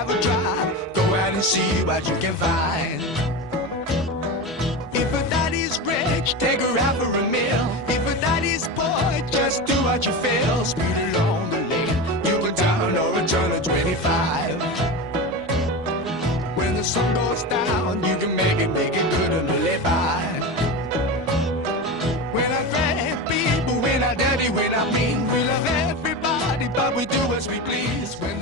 have a drive, go out and see what you can find. If a daddy's rich, take her out for a meal. If a daddy's poor, just do what you feel. Speed along the lane, you go down or a turn of 25. When the sun goes down, you can make it good and live by. We're not bad people, we're not dirty, we're not mean. We love everybody, but we do as we please. When